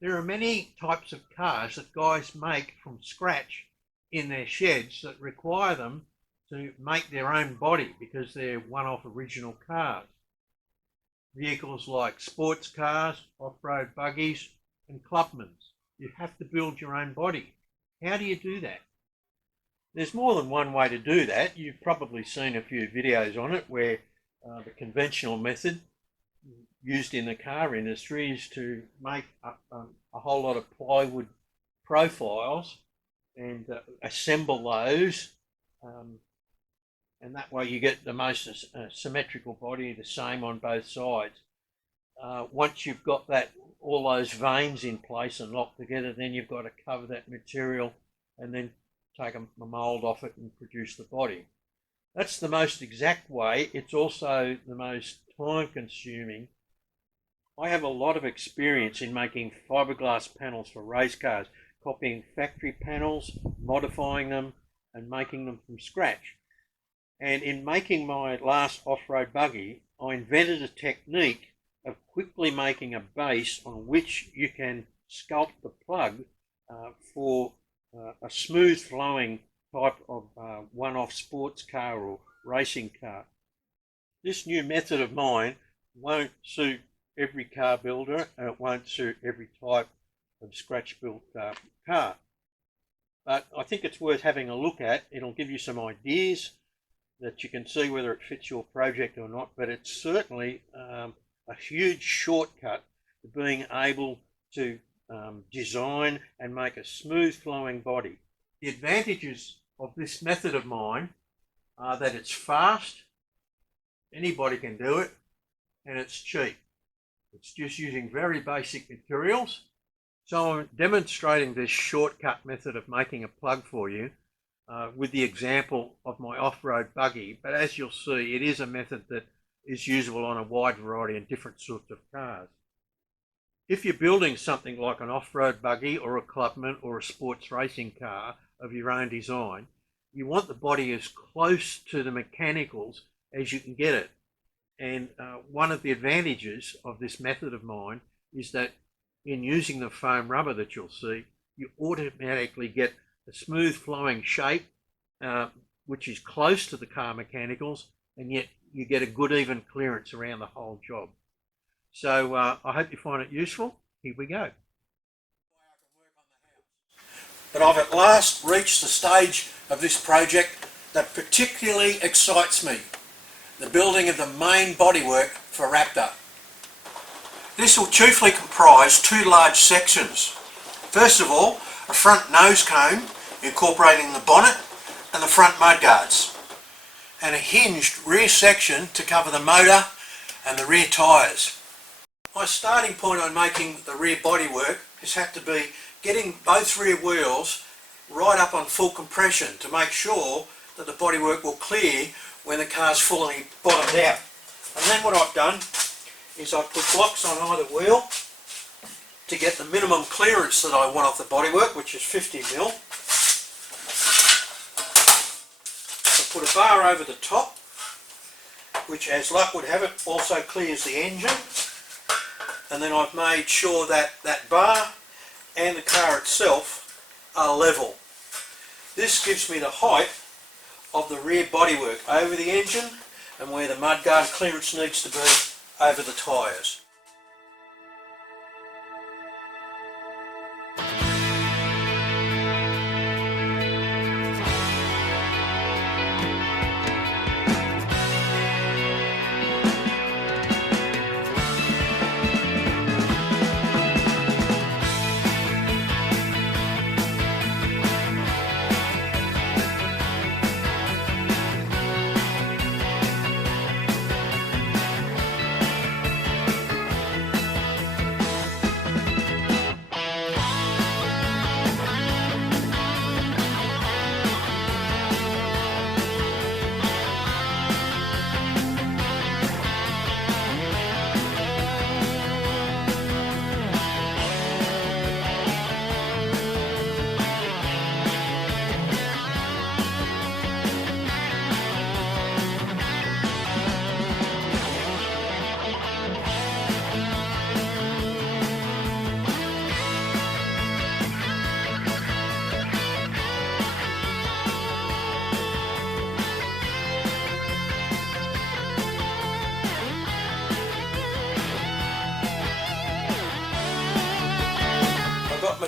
There are many types of cars that guys make from scratch in their sheds that require them to make their own body because they're one-off original cars. Vehicles like sports cars, off-road buggies and clubmans. You have to build your own body. How do you do that? There's more than one way to do that. You've probably seen a few videos on it where the conventional method used in the car industry is to make a whole lot of plywood profiles and assemble those, and that way you get the most symmetrical body, the same on both sides. Once you've got that, all those veins in place and locked together, then you've got to cover that material and then take a mould off it and produce the body. That's the most exact way. It's also the most time consuming. I have a lot of experience in making fiberglass panels for race cars, copying factory panels, modifying them and making them from scratch. And in making my last off-road buggy, I invented a technique of quickly making a base on which you can sculpt the plug for a smooth flowing type of one-off sports car or racing car. This new method of mine won't suit every car builder and it won't suit every type of scratch built car. But I think it's worth having a look at. It'll give you some ideas that you can see whether it fits your project or not, but it's certainly a huge shortcut to being able to design and make a smooth flowing body. The advantages of this method of mine are that it's fast, anybody can do it, and it's cheap. It's just using very basic materials. So I'm demonstrating this shortcut method of making a plug for you with the example of my off-road buggy, but as you'll see, it is a method that is usable on a wide variety of different sorts of cars. If you're building something like an off-road buggy or a clubman or a sports racing car of your own design, you want the body as close to the mechanicals as you can get it. And one of the advantages of this method of mine is that in using the foam rubber that you'll see, you automatically get a smooth flowing shape which is close to the car mechanicals, and yet you get a good even clearance around the whole job. So I hope you find it useful. Here we go. But I've at last reached the stage of this project that particularly excites me, the building of the main bodywork for Raptor. This will chiefly comprise two large sections. First of all, a front nose cone incorporating the bonnet and the front mudguards, and a hinged rear section to cover the motor and the rear tyres. My starting point on making the rear bodywork has had to be getting both rear wheels right up on full compression to make sure that the bodywork will clear when the car's fully bottomed out. And then what I've done is I've put blocks on either wheel to get the minimum clearance that I want off the bodywork, which is 50mm. I put a bar over the top, which as luck would have it also clears the engine. And then I've made sure that that bar and the car itself are level. This gives me the height of the rear bodywork over the engine and where the mudguard clearance needs to be over the tyres.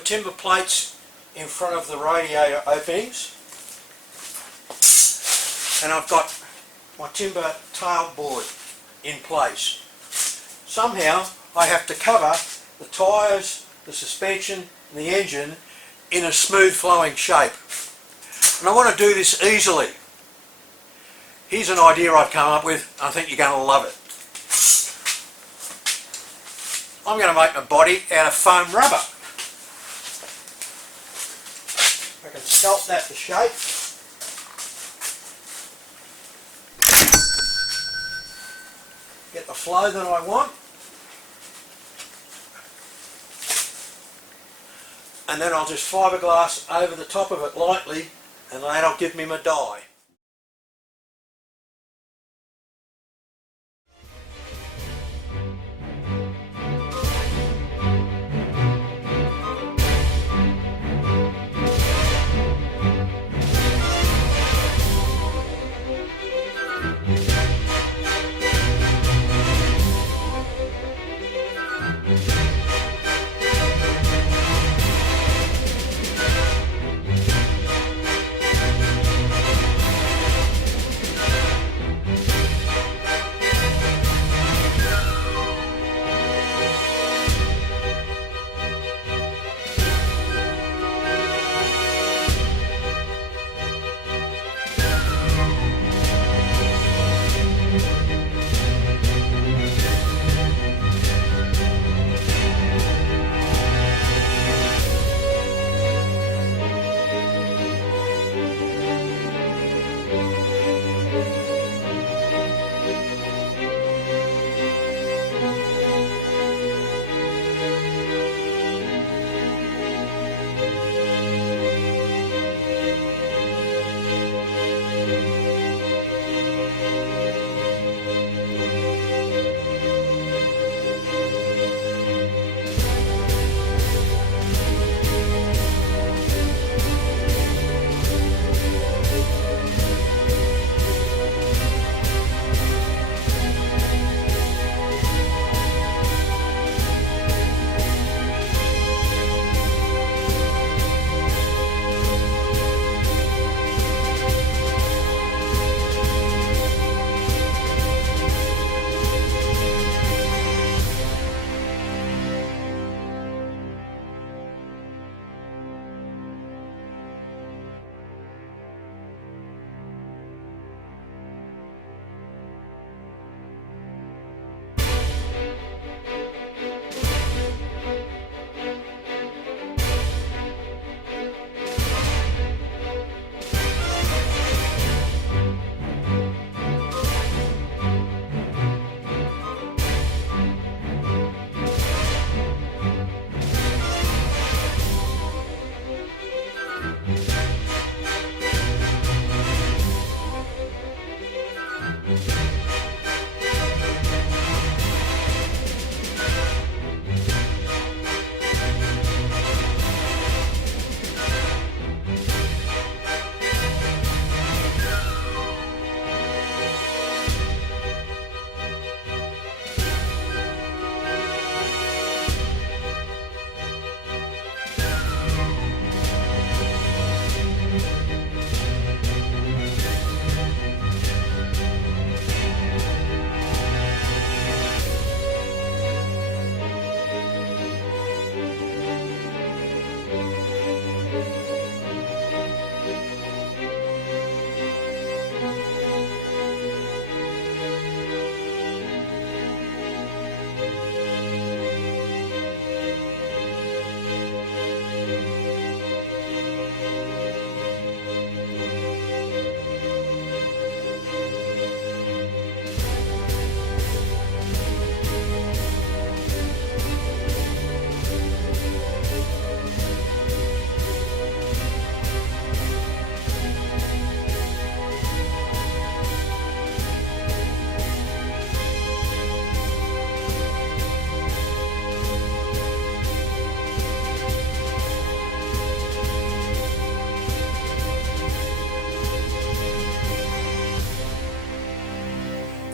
my timber plates in front of the radiator openings, and I've got my timber tailboard in place. Somehow I have to cover the tyres, the suspension and the engine in a smooth flowing shape. And I want to do this easily. Here's an idea I've come up with. I think you're going to love it. I'm going to make my body out of foam rubber. I can sculpt that to shape. Get the flow that I want. And then I'll just fiberglass over the top of it lightly, and that'll give me my dye.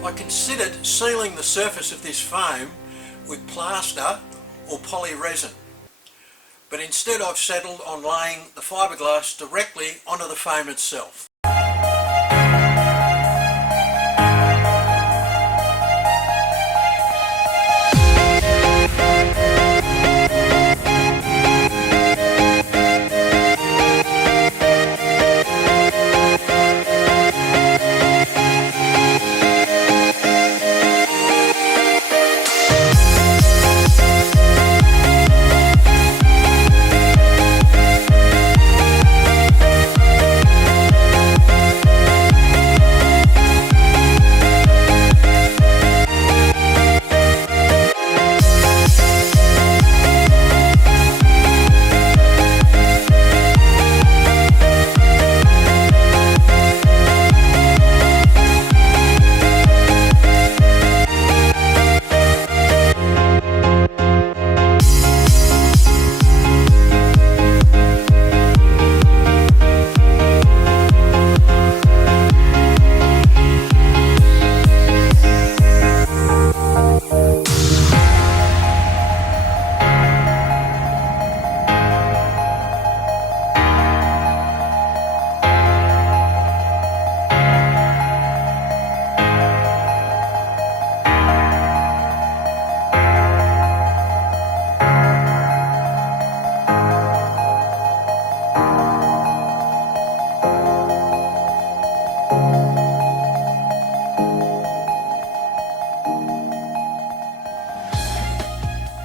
I considered sealing the surface of this foam with plaster or poly resin, but instead I've settled on laying the fiberglass directly onto the foam itself.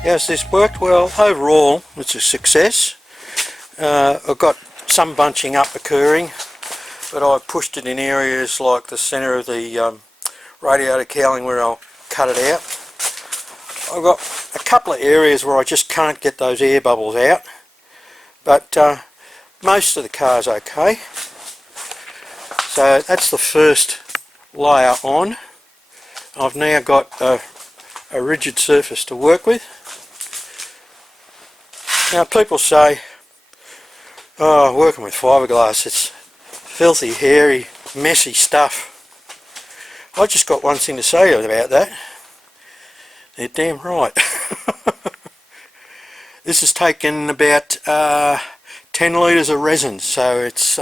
Yes, this worked well. Overall, it's a success. I've got some bunching up occurring, but I've pushed it in areas like the centre of the radiator cowling where I'll cut it out. I've got a couple of areas where I just can't get those air bubbles out, but most of the car's okay. So that's the first layer on. I've now got a rigid surface to work with. Now people say, oh, working with fiberglass, it's filthy, hairy, messy stuff. I just got one thing to say about that. They're damn right. This has taken about 10 litres of resin, so it's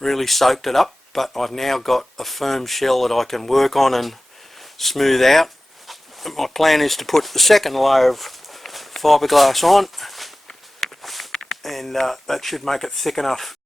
really soaked it up, but I've now got a firm shell that I can work on and smooth out. My plan is to put the second layer of fiberglass on, and that should make it thick enough